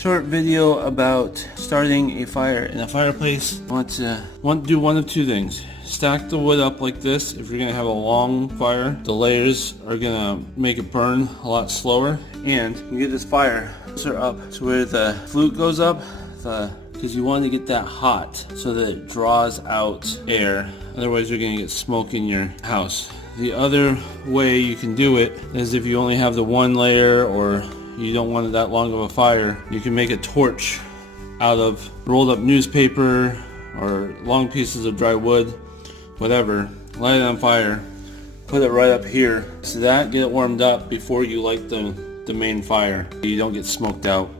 Short video about starting a fire in a fireplace. I want to do one of two things. Stack the wood up like this. If you're going to have a long fire, the layers are going to make it burn a lot slower. And you get this fire up to where the flute goes up, because you want to get that hot so that it draws out air. Otherwise you're going to get smoke in your house. The other way you can do it is if you only have the one layer, or you don't want it that long of a fire, you can make a torch out of rolled up newspaper or long pieces of dry wood, whatever. Light it on fire, put it right up here. So that, get it warmed up before you light the main fire. You don't get smoked out.